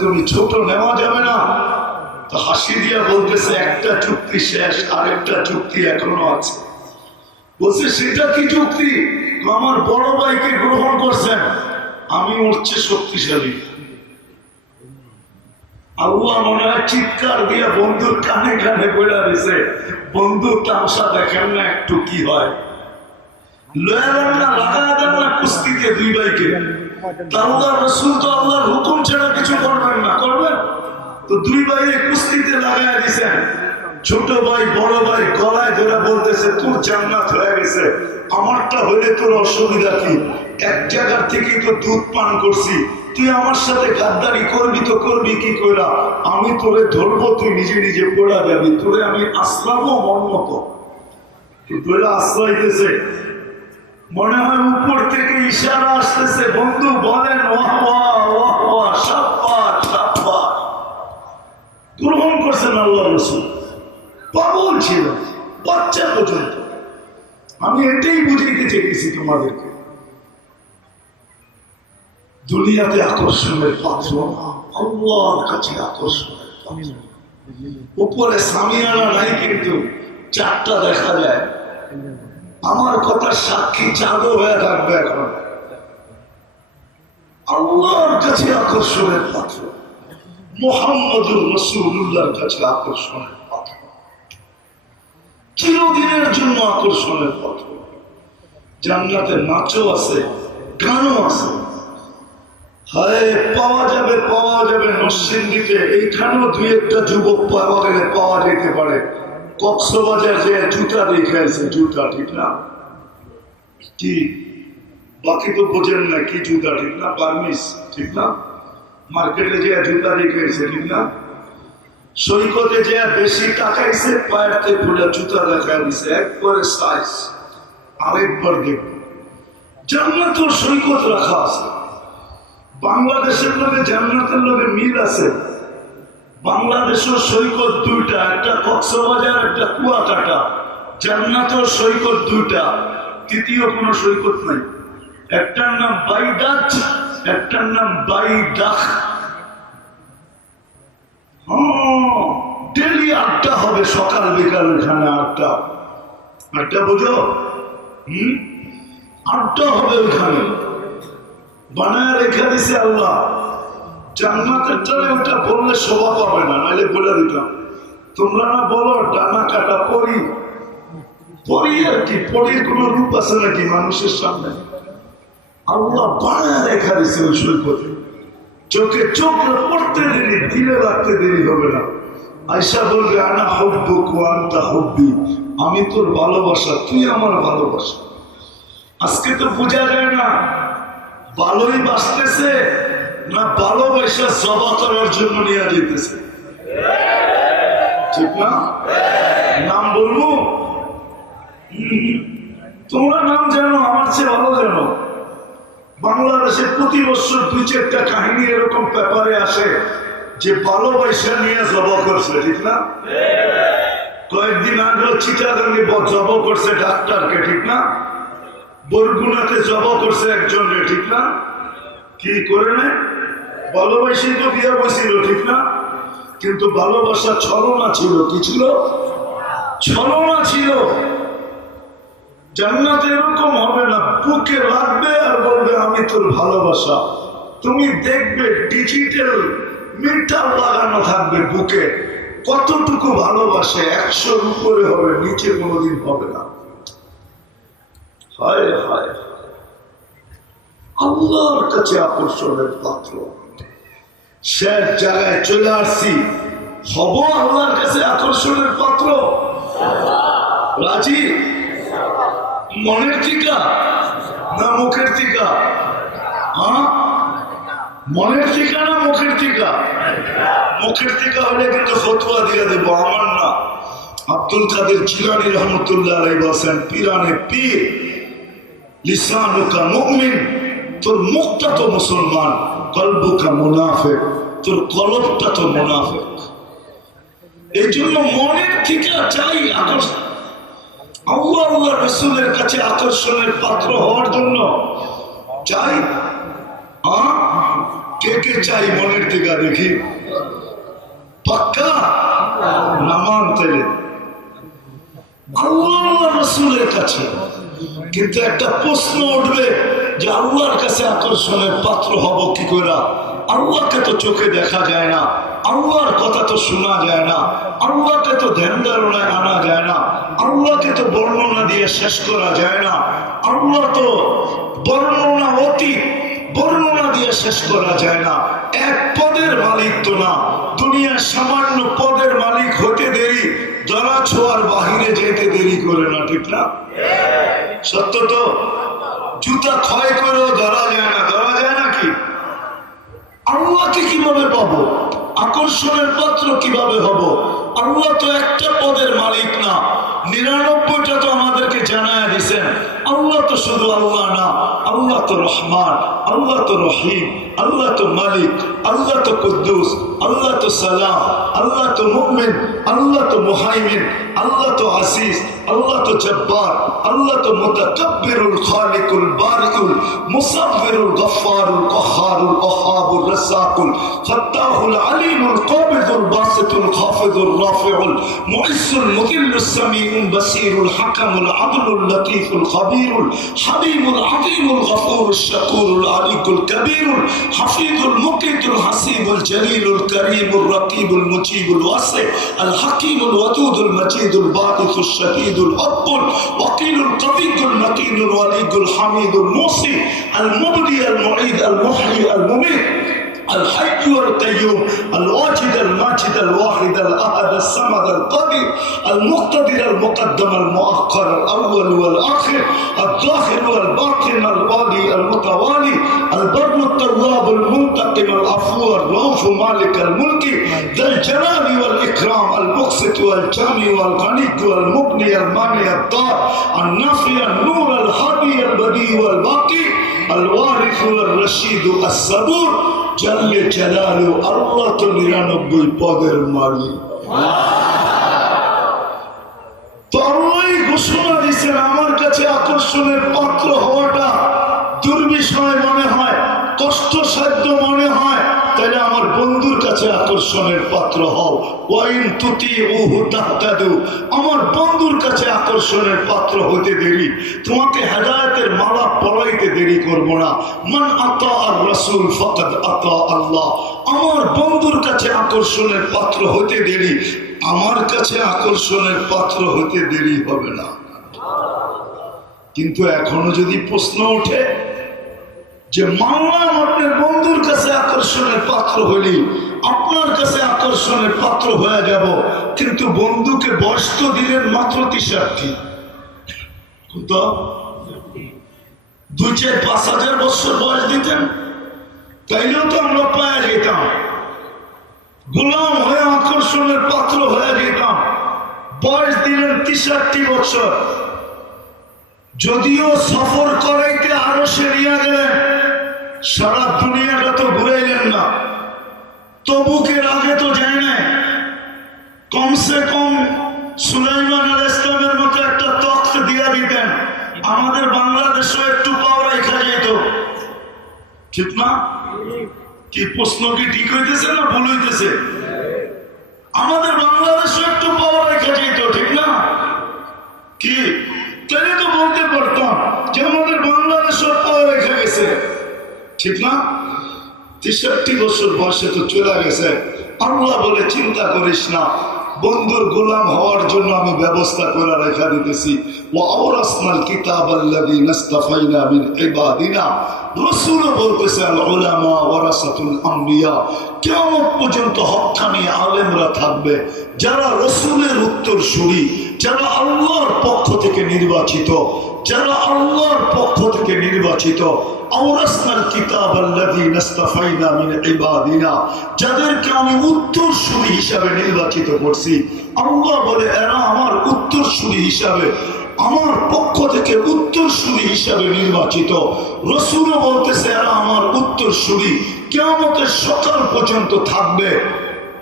তুমি ছোট, নেওয়া যাবে না। তো হাসি দিয়া বলতেছে, একটা চুক্তি শেষ, আরেকটা চুক্তি এখনও আছে। বলছে, সেটা কি চুক্তি? আমার বড় ভাইকে গ্রহণ করছেন, আমি শক্তিশালী। মনে হয় চিৎকার দিয়ে বন্ধুর কানে কানে বলে দিছে, বন্ধু তামসা দেখেন না একটু কি হয়? লয়া দেন না লাগা দেন না কুস্তিতে দুই ভাইকে। আল্লাহ রসুল তো আল্লাহর হুকুম ছাড়া কিছু করবেন না। করবেন? তো দুই ভাইয়ে কুস্তিতে লাগাই দিছেন। ছোট ভাই বড় ভাই গলায় ধরে বলতেছে তোর জান্নাত হয়ে গেছে। আমারটা হইলে তোর অসুবিধা কি? এক জায়গার থেকে তো দুধ পান করছি। তুই আমার সাথে গাদ্দারি করবি তো করবি কি কইরা? আমি তোরে ধরবো তুই নিজে নিজে পড়া যাবি। তোরে আমি আসলামও মন মতো তোরা আশ্রয়তেছে মনে হয় উপর থেকে ইশারা আসতেছে বন্ধু বলেন গ্রহণ করছেন আল্লাহ রসুল। পাগল ছিল বাচ্চা পর্যন্ত। আমি এটাই বুঝাইতে চেয়েছি তোমাদেরকে। দুনিয়াতে আকর্ষণের পাত্র আল্লাহর কাছে আকর্ষণের পাত্র। উপরে সামিয়ানা নাই কিন্তু চারটা দেখা যায়। আমার কথা সাক্ষী চাঁদও হয়ে থাকবে এখন। আল্লাহর কাছে আকর্ষণের পাত্র। মোহাম্মদুর রসুল্লাহর কাছে আকর্ষণের পাত্র। চিরদিনের জন্য আকর্ষণের পাত্র। জান্নাতে নাচও আছে, গানও আছে। হায়, পাওয়া যাবে পাওয়া যাবে নরসিংদীতে এইখানেও দুই একটা যুবক পাওয়া গেলে পাওয়া যেতে পারে। কক্সবাজার যে জুতা দেখাইছে জুতা ঠিক না? কি? বাকি তো বোঝেন না কি জুতা ঠিক না বার্মিস ঠিক না? মার্কেটে যে জুতা দেখাইছে ঠিক না? সৈকতে যে বেশি টাকাইছে পায়েরতে পুরো জুতা দেখা দিছে, একবারে সাইজ আরেকবার দেখব। জান্নাতুর সৈকত রাখা আছে। বাংলাদেশের লোকে জান্নাতের লোকে মিল আছে। বাংলাদেশের সৈকত দুইটা, একটা কক্সবাজার, একটা কুয়াকাটা। জান্নাতের সৈকত দুইটা, তৃতীয় কোনো সৈকত নাই। একটার নাম বাইদাচ একটার নাম বাইদাখ। ডেলি আড্ডা হবে, সকাল বিকাল ওখানে আড্ডা। আড্ডা বুঝো? হম? আড্ডা হবে ওখানে। বানায় রেখে দিছে আল্লাহ। জান্নাতের ওটা বললে না বলে দিতাম। তোমরা না বলো, ডানা কাটা আর কি? রূপ আছে নাকি মানুষের সামনে? চোখে চোখ পড়তে দেরি, দিলে রাখতে দেরি হবে না। আয়সা বলবে, আনা হব্বু কোয়ান্তা হব্বি। আমি তোর ভালোবাসা, তুই আমার ভালোবাসা। আজকে তো বোঝা যায় না, ভালোই বাঁচতেছে না, ভালোবাসা জবা করার জন্য নিয়ে যেতেছে। ঠিক না? নাম বলব? তোমরা নাম জানো, আমার চেয়ে ভালো জানো। বাংলাদেশে প্রতি বছর দুই চারটা কাহিনী এরকম পেপারে আসে যে ভালোবাসা নিয়ে জবা করছে, ঠিক না? কয়েকদিন আগে চিটাগাঙ্গে জব করছে ডাক্তারকে, ঠিক না? বরগুনাতে জব করছে একজনকে, ঠিক না? কি করে নেয় ভালোবাসি তো বিয়ে বসিল ঠিক না? কিন্তু ভালোবাসা ছলনা ছিল, কি ছিল? ছলনা ছিল। জান্নাতে এরকম হবে না, বুকে লাগবে আর বলবে, আমি তোর ভালোবাসা। তুমি দেখবে ডিজিটাল মিটার লাগানো থাকবে বুকে। কতটুকু ভালোবাসে, একশোর উপরে হবে, নিচে কোনোদিন হবে না। হায় হায়। আল্লাহর কাছে আকর্ষণের পাত্র। শেষ জায়গায় চলে আসছি। হব আল্লাহর কাছে আকর্ষণের পাত্র। রাজি? মনের টিকা না মুখের টিকা হ্যাঁ? মনের টিকা না মুখের টিকা মুখের টিকা হলে কিন্তু ফতুয়া দিয়ে দেব, আমার না। আব্দুল কাদের জিলানি রহমতুল্লাহ আলাই বলছেন, পিরানে পীর, লিসানুকা তোর মুখটা তো মুসলমান। কলবুকা মুনাফেক, তোর কলবটা তো মুনাফেক। এই জন্য মনের থেকে চাই আকর্ষণ আল্লাহ আল্লাহ রসুলের কাছে আকর্ষণের পাত্র হওয়ার জন্য চাই? কে কে চাই মনের দিকা দেখি? পাক্কা? নামান তেলে। আল্লাহ রসুলের কাছে। কিন্তু একটা প্রশ্ন উঠবে যে আল্লাহর কাছে আকর্ষণের পাত্র হব কি করে? আল্লাহকে তো চোখে দেখা যায় না, আল্লাহর কথা তো শোনা যায় না, আল্লাহকে তো ধ্যান ধারণায় আনা যায় না, আল্লাহকে তো বর্ণনা দিয়ে শেষ করা যায় না, আল্লাহ তো বর্ণনা অতীত, বর্ণনা দিয়ে শেষ করা যায় না। এক পদের মালিক তো না, দুনিয়ার সামান্য পদের মালিক হতে দেরি ধরা ছোঁয়ার বাহিরে যেতে দেরি করে না, ঠিক না? সত্য তো? জুতা ক্ষয় করেও ধরা যায় না, ধরা যায় নাকি আল্লাহকে কীভাবে পাবো? আকর্ষণের পত্র কীভাবে হব? আল্লাহ তো একটা পদের মালিক না। নিরানব্বইটা তো আমাদেরকে জানায় দিছেন। আল্লাহ তো শুধু আল্লাহ না আল্লাহ তো রহমান আল্লাহ তো রহিম আল্লাহ তো মালিক আল্লাহ তো কুদ্দুস আল্লাহ তো সালাম আল্লাহ তো মুমিন আল্লাহ তো মুহাইমিন আল্লাহ তো আসিস আল্লাহ তো জব্বার আল্লাহ তো মুতাকাব্বিরুল খালিকুল বারিউল মুসাফিরুল গফফারুল কহারুল ওহাবুর রাসাকুল ফাত্তাহুল আলিমুল কাবিদুল বাসিতুল খাফিদুল রাফিউল মুইসুল মুদিল্লুস সামিউল বাসিরুল হাকামুল আদলুল লতীফুল খাবীরুল الخبير الحليم العليم الغفور الشكور العليق الكبير الحفيظ المقيت الحسيب الجليل الكريم الرقيب المجيب الواسع الحكيم الودود المجيد الباعث الشديد الحب الوكيل القوي المتين الوليد الحميد الموصي المبدي المعيد المحيي المميت الحي والقيوم الواجد الماجد الواحد الأحد الصمد القادر المقتدر المقدم المؤخر الأول والآخر الداخل والباطن الوالي المتوالي البر التواب المنتقم العفو الروح مالك الملك ذا الجلال والإكرام المقسط والجامي والغني والمبني المانع الدار النافي النور الهادي البديع والباقي الوارث والرشيد الصبور জল্লে চালালো আল্লাহ তো নিরানব্বই পদের মালিক। তো আল্লাহ ঘোষণা দিচ্ছেন আমার কাছে আকর্ষণের পাত্র হওয়াটা কাছে আকর্ষণের পাত্র হও। ওয়াইন তুতি উহু তাহতাদু। আমার বন্ধুর কাছে আকর্ষণের পাত্র হতে দেরি। তোমাকে হেদায়েতের মালা পড়াইতে দেরি করব না। মান আতা আর রাসূল ফাকাদ আতা আল্লাহ। আমার বন্ধুর কাছে আকর্ষণের পাত্র হতে দেরি। আমার কাছে আকর্ষণের পাত্র হতে দেরি হবে না। কিন্তু এখনও যদি প্রশ্ন ওঠে যে মানলাম আপনার বন্ধুর কাছে আকর্ষণের পাত্র হইলি, আপনার কাছে আকর্ষণের পাত্র হয়ে যাব, কিন্তু বন্ধুকে বয়স তো দিলেন মাত্র তিসার্থী দুই চার পাঁচ হাজার বছর বয়স দিতেন, তাইলেও তো আমরা পায়ে যেতাম। গোলাম হয়ে আকর্ষণের পাত্র হয়ে যেতাম। বয়স দিলেন তিসারটি বছর। যদিও সফর করাইতে আরও সে নিয়ে গেলেন সারা দুনিয়াটা তো ঘুরাইলেন না। তবুকের আগে তো যায় না কমসে কম সুলাইমান আল ইসলামের মতো একটা তখ্ত দিয়া দিতেন। আমাদের বাংলাদেশও একটু পাওয়া রেখা যেত। ঠিক না? কি প্রশ্ন কি ঠিক হইতেছে না ভুল হইতেছে? আমাদের বাংলাদেশও একটু পাওয়া রেখা যেত, ঠিক না? কি? তাহলে তো বলতে পারতাম। ঠিক না? তেষট্টি বছর বয়সে তো চলে গেছে। আল্লাহ বলে, চিন্তা করিস না। বন্ধুর গোলাম হওয়ার জন্য আমি ব্যবস্থা করে রেখা দিতেছি। বলতেছে আল উলামা ওয়ারাসাতুল আম্বিয়া। কিয়ামত পর্যন্ত হক্কানি আলেমরা থাকবে। যারা রসুলের উত্তর শুনি যারা আল্লাহর পক্ষ থেকে নির্বাচিত, যারা আল্লাহর পক্ষ থেকে নির্বাচিত নির্বাচিত এরা আমার হিসাবে, আমার পক্ষ থেকে উত্তরসূরি হিসাবে নির্বাচিত। বলতেছে, এরা আমার উত্তরসূরি। কেমতের সকাল পর্যন্ত থাকবে।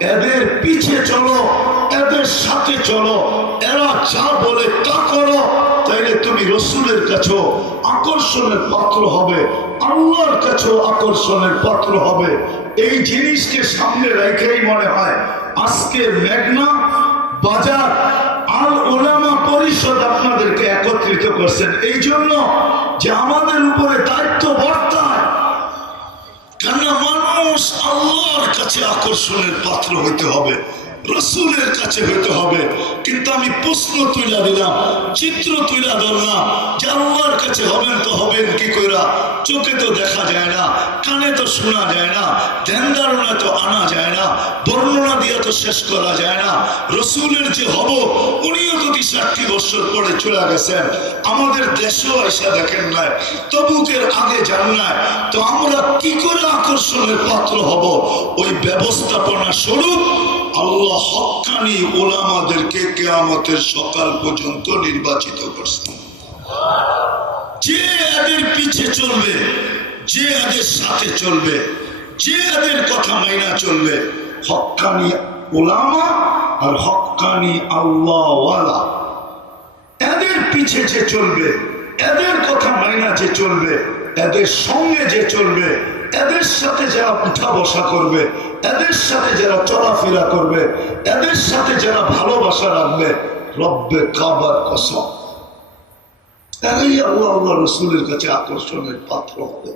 এদের পিছিয়ে চলো এদের সাথে চলো। এরা যা বলে তা করো। তাইলে তুমি রসুলের কাছেও আকর্ষণের পাত্র হবে। আল্লাহর কাছেও আকর্ষণের পাত্র হবে। এই জিনিসকে সামনে রেখেই মনে হয় আজকে মেঘনা বাজার আর ওলামা পরিষদ আপনাদেরকে একত্রিত করছেন। এই জন্য যে আমাদের উপরে দায়িত্ব বর্তায় কেন মানুষ আল্লাহর কাছে আকর্ষণের পাত্র হইতে হবে। রসুলের কাছে হইতে হবে। কিন্তু আমি প্রশ্ন তুইলা দিলাম, চিত্র তুইলা ধরলাম যে আল্লাহর কাছে হবেন তো হবেন কি কইরা? চোখে তো দেখা যায় না, কানে তো শোনা যায় না ধ্যান ধারণা তো আনা যায় না, বর্ণনা দিয়ে তো শেষ করা যায় না। রসুলের যে হব, উনিও যদি ষাটটি বছর পরে চলে গেছেন। আমাদের দেশেও এসে দেখেন নাই, তবুকের আগে যান নাই। তো আমরা কি করে আকর্ষণের পাত্র হব? ওই ব্যবস্থাপনা স্বরূপ আল্লাহ হকানি ওলামাদেরকে কেয়ামতের সকাল পর্যন্ত নির্বাচিত করছেন যে এদের পিছে চলবে, যে এদের সাথে চলবে, যে এদের কথা মাইনা চলবে, হকানি ওলামা আর হকানি আল্লাহওয়ালা। এদের পিছে যে চলবে, এদের কথা মাইনা যে চলবে, এদের সঙ্গে যে চলবে, এদের সাথে যারা উঠা বসা করবে এদের সাথে যারা চলাফেরা করবে, এদের সাথে যারা ভালোবাসা রাখবে, রব্বে কাবার কসম। এরাই আল্লাহ আল্লাহ রসুলের কাছে আকর্ষণের পাত্র হবে।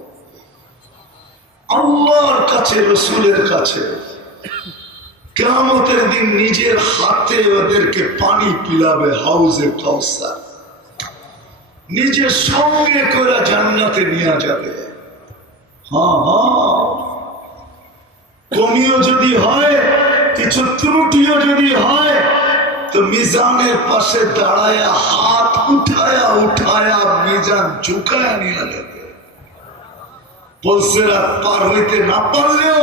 আল্লাহর কাছে, রসুলের কাছে। কেমতের দিন নিজের হাতে ওদেরকে পানি পিলাবে হাউজে কাউসার। নিজের সঙ্গে করে জান্নাতে নিয়ে যাবে। হ্যাঁ হ্যাঁ। কমিও যদি হয়, কিছু ত্রুটিও যদি হয়, তো মিজানের পাশে দাঁড়ায় হাত উঠায়া উঠায়া মিজান ঝুঁকায়া নিয়ে বলছে পার না পারলেও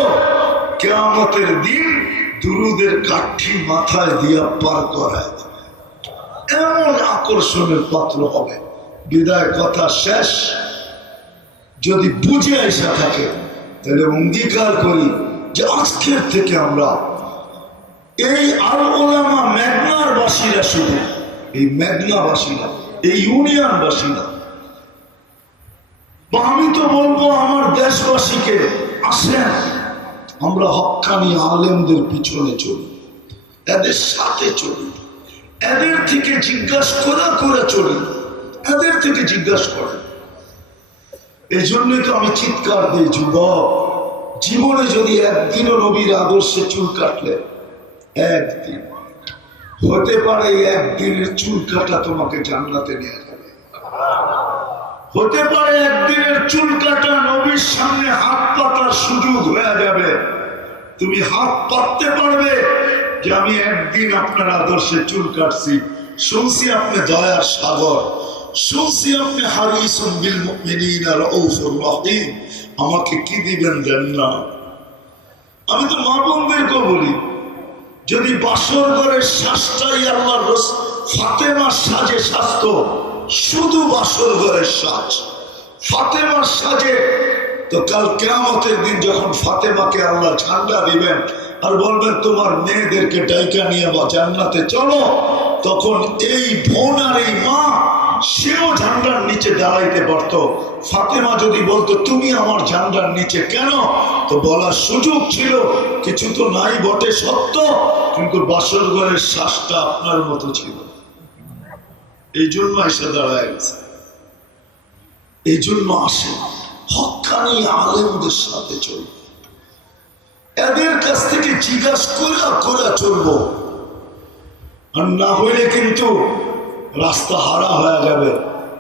কাঠি মাথায় দিয়া পার। এমন আকর্ষণের পাত্র হবে। বিদায় কথা শেষ। যদি থাকে, তাহলে অঙ্গীকার করি যে আজকের থেকে আমরা এই আল ওলামা মেঘনার বাসীরা শুধু, এই মেঘনা বাসীরা, এই ইউনিয়ন বাসীরা, বা আমি তো বলব আমার দেশবাসীকে, আসেন, আমরা হক্কানি আলেমদের পিছনে চলি, এদের সাথে চলি, এদের থেকে জিজ্ঞাসা করা করে চলি, এদের থেকে জিজ্ঞাসা করে এই জন্যই তো আমি চিৎকার দিই, যুবক জীবনে যদি একদিনও নবীর আদর্শে চুল কাটলে, একদিন। হতে পারে একদিনের চুল কাটা তোমাকে জান্নাতে নিয়ে যাবে। হতে পারে একদিনের চুল কাটা নবীর সামনে হাত পাতার সুযোগ হয়ে যাবে। তুমি হাত পাততে পারবে যে আমি একদিন আপনার আদর্শে চুল কাটছি। শুনছি আপনি দয়ার সাগর। শুনছি আপনি হারিসুন বিল মুমিনিনা রাউফুর রহিম। আমাকে কি দিবেন দেন না আমি তো মা বোনদেরকেও বলি, যদি বাসর ঘরের শ্বাসটাই আল্লাহর রস ফাতেমার সাজে স্বাস্থ্য শুধু বাসর ঘরের সাজ। ফাতেমার সাজে তো কাল কেয়ামতের দিন যখন ফাতেমাকে আল্লাহ ঝান্ডা দিবেন আর বলবেন, তোমার মেয়েদেরকে ডাইকা নিয়ে বা জান্নাতে চলো, তখন এই বোন আর এই মা সেও ঝান্ডার নিচে দাঁড়াইতে পারত। ফাতেমা যদি বলতো, তুমি আমার ঝান্ডার নিচে কেন? তো বলার সুযোগ ছিল, কিছু তো নাই বটে, সত্য। কিন্তু বাসর ঘরের শ্বাসটা আপনার মতো ছিল। এই জন্য এসে দাঁড়ায় গেছে। এই জন্য আসে। হকানি আলেমদের সাথে চলবে। এদের কাছ থেকে জিজ্ঞাসা করে করে চলবো। আর না হইলে কিন্তু রাস্তা হারা হয়ে যাবে।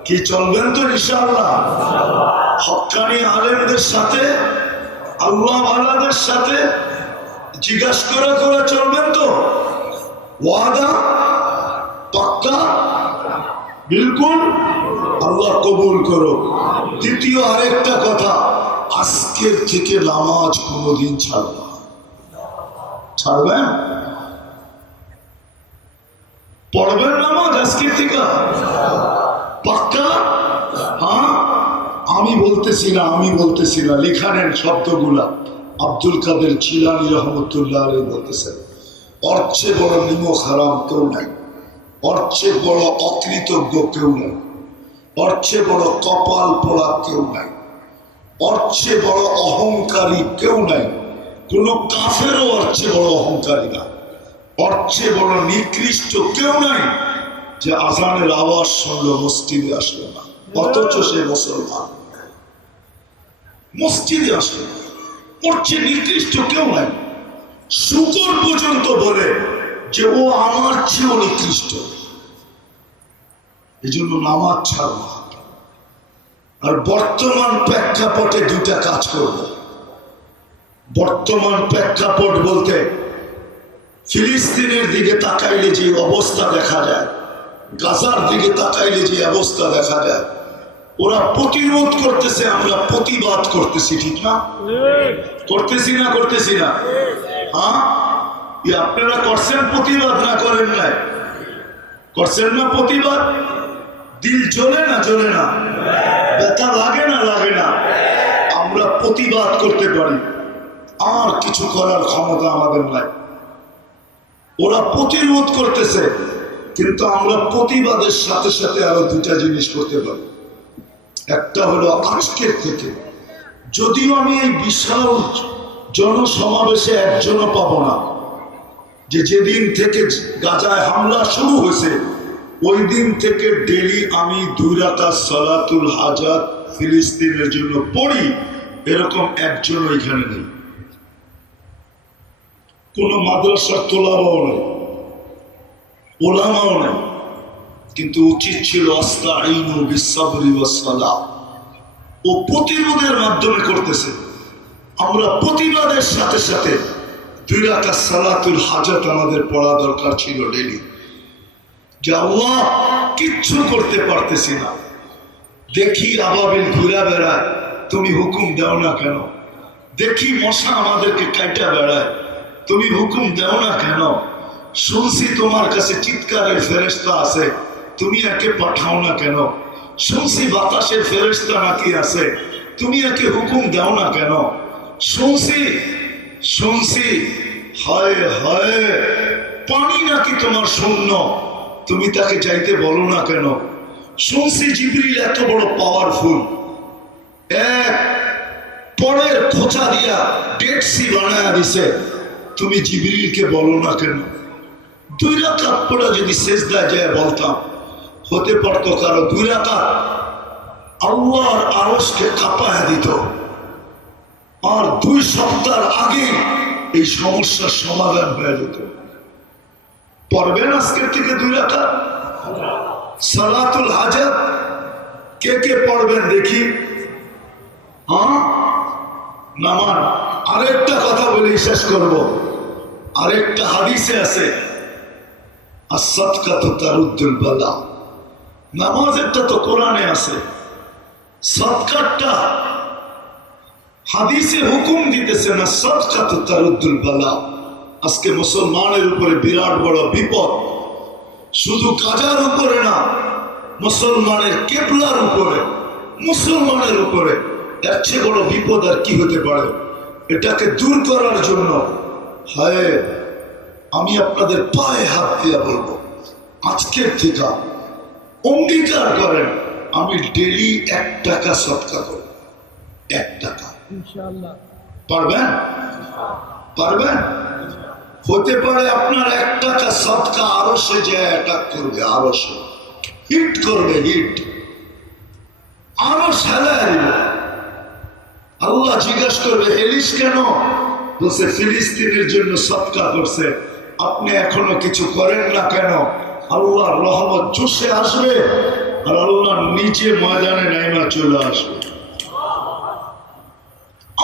কি চলবেন তো ইনশাআল্লাহ? হকানি আলেমদের সাথে, আল্লাহ আলাদের সাথে জিজ্ঞাসা করে করে চলবেন তো? ওয়াদা? পাক্কা? বিলকুল? আল্লাহ কবুল করো দ্বিতীয় আরেকটা কথা, আজকের থেকে নামাজ কোনোদিন ছাড়বে। ছাড়বেন? পড়বেন নামাজ আজকের থেকে? পাক্কা? হ্যাঁ? আমি বলতেছি না, আমি বলতেছি না। লেখানের শব্দগুলা। আব্দুল কাদের জিলানি রহমতুল্লাহ বলতেছেন ওর চেয়ে বড় নিমক হারাম কেউ নাই। অর্চে বড় অকৃতজ্ঞ কেউ নাই। অর্চে বড় কপাল পোড়া কেউ নাই। অর্চে বড় অহংকারী কেউ নাই। কোনো কাফেরও অর্চে বড় অহংকারী না। চেয়ে বড় নিকৃষ্ট কেউ নাই যে আজানের আওয়াজ শুনলো, মসজিদে আসলো না। অথচ সে মুসলমান। মসজিদে আসলো না। নিকৃষ্ট কেউ নাই। শুকর পর্যন্ত বলে যে ও আমার চেয়েও নিকৃষ্ট। এই জন্য নামাজ ছাড়ব আর বর্তমান প্রেক্ষাপটে দুটা কাজ করব। বর্তমান প্রেক্ষাপট বলতে ফিলিস্তিনের দিকে তাকাইলে যে অবস্থা দেখা যায়, গাজার দিকে তাকাইলে যে অবস্থা দেখা যায়, ওরা প্রতিরোধ করতেছে, আমরা প্রতিবাদ করতেছি, ঠিক না? করতেছি না করতেছি না? হ্যাঁ? আপনারা করছেন প্রতিবাদ না করেন নাই? করছেন না প্রতিবাদ? দিল জ্বলে না জ্বলে না? ব্যথা লাগে না লাগে না? আমরা প্রতিবাদ করতে পারি। আর কিছু করার ক্ষমতা আমাদের নাই। ওরা প্রতিরোধ করতেছে, কিন্তু আমরা প্রতিবাদের সাথে সাথে আরও দুটা জিনিস করতে পারি। একটা হলো আজকের থেকে, যদিও আমি এই বিশাল জনসমাবেশে একজনও পাবো না, যে যেদিন থেকে গাজায় হামলা শুরু হয়েছে, ওই দিন থেকে ডেলি আমি দুই রাকাত সালাতুল হাজাত ফিলিস্তিনের জন্য পড়ি, এরকম একজন ওইখানে নেই। কোন মাদ্রাসার তোলাবাও নেই, ওলামাও নেই, কিন্তু উচিত ছিল আস্তাইনু বিসাবরি ওয়াসসালাহ ও প্রতিরোধের মাধ্যমে করতেছে। আমরা প্রতিবাদের সাথে সাথে দুই রাকাত সালাতুল হাজাত আমাদের পড়া দরকার ছিল ডেলি যে আল্লাহ কিচ্ছু করতে পারতেছি না। দেখি আবাবিল ঘুরা বেড়ায়, তুমি হুকুম দাও না কেন? দেখি মশা আমাদেরকে কাইটা বেড়ায়। তুমি হুকুম দেও না কেন? শুনছি তোমার কাছে চিৎকারের ফেরেস্তা আছে, তুমি একে পাঠাও না কেন? শুনছি বাতাসের ফেরেস্তা নাকি আছে, তুমি একে হুকুম দাও না কেন? শুনছি শুনছি। হায় হায়, পানি নাকি তোমার শূন্য? তুমি তাকে যাইতে বলো না কেন? শুনছি জিবরিল এত বড় পাওয়ারফুল এক পরের খোঁচা দিয়া ডেড সি বানায় দিছে। তুমি জিবরিলকে বলো না কেন? দুই রাকাত পড়া যদি শেষ দেয় যায় বলতাম, হতে পারতো কারও দুই রাকাত। আল্লাহর আরসকে কাঁপায় দিত। আর দুই সপ্তাহ আগে এই সমস্যার সমাধান হয়ে যেত। পড়বেন আজকের থেকে দুই রাকাত? সালাতুল হাজাত কে কে পড়বেন দেখি? হ্যাঁ? নামান, আরেকটা কথা বলে শেষ করব। আরেকটা হাদিসে আছে কোরআনে আছে। হাদিসে হুকুম আজকে মুসলমানের উপরে বিরাট বড় বিপদ। শুধু কাজার উপরে না, মুসলমানের কেবলার উপরে, মুসলমানের উপরে। এর চেয়ে বড় বিপদ আর কি হতে পারে? এটাকে দূর করার জন্য হায় আমি আপনাদের পায়ে হাত দিয়ে বলব আজকের থেকে অঙ্গীকার করেন আমি ডেলি এক টাকা সৎকা করব। এক টাকা। পারবেন? পারবেন? হতে পারে আপনার এক টাকা সৎকা আরও সে যে অ্যাটাক করবে আরও সে। হিট করবে হিট। আরও দিবে। আল্লাহ জিজ্ঞাসা করবে এলিস কেন? বলছে, ফিলিস্তিনের জন্য সৎকা করছে। আপনি এখনও কিছু করেন না কেন? আল্লাহ রহমত চুষে আসবে আর আল্লাহ নিচে ময়দানে নাইমা চলে আসবে।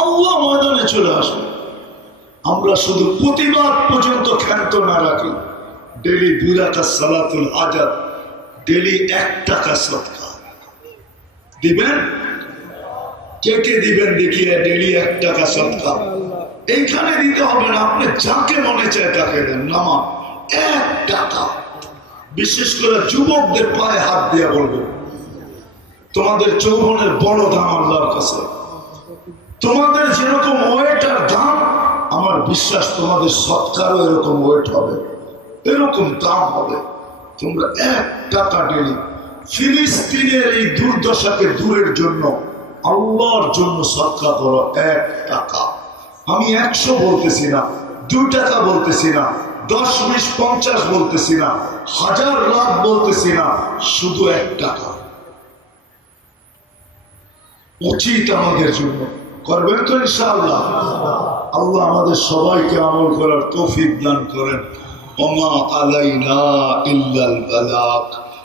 আল্লাহ ময়দানে চলে আসবে। আমরা শুধু প্রতিবাদ পর্যন্ত ক্ষান্ত না রাখি। ডেলি দুই রাখা সালাতুল আজাদ ডেলি এক টাকা সৎকা দিবেন? কে কে দিবেন দেখিয়ে, ডেলি এক টাকা সৎকা এইখানে দিতে হবে না, আপনি যাকে মনে চায় তাকে দেন। নামা এক টাকা। বিশেষ করে যুবকদের পায়ে হাত দিয়ে বলব, তোমাদের চৌবনের বড় দাম আল্লাহর কাছে। তোমাদের যেরকম ওয়েটার দাম, আমার বিশ্বাস তোমাদের সৎকারও এরকম ওয়েট হবে, এরকম দাম হবে। তোমরা এক টাকা ডেলি ফিলিস্তিনের এই দুর্দশাকে দূরের জন্য আল্লাহর জন্য সৎকা করো, এক টাকা। আমি একশো বলতেছি না, দুই টাকা বলতেছি না, দশ, বিশ, পঞ্চাশ বলতেছি না, হাজার লাখ বলতেছি না, শুধু এক টাকা। উচিত আমাদের জন্য। করবেন তো ইনশাআল্লাহ। আল্লাহ আমাদের সবাইকে আমল করার তৌফিক দান করেন। ওমা আলাইনা ইল্লাল বালাক।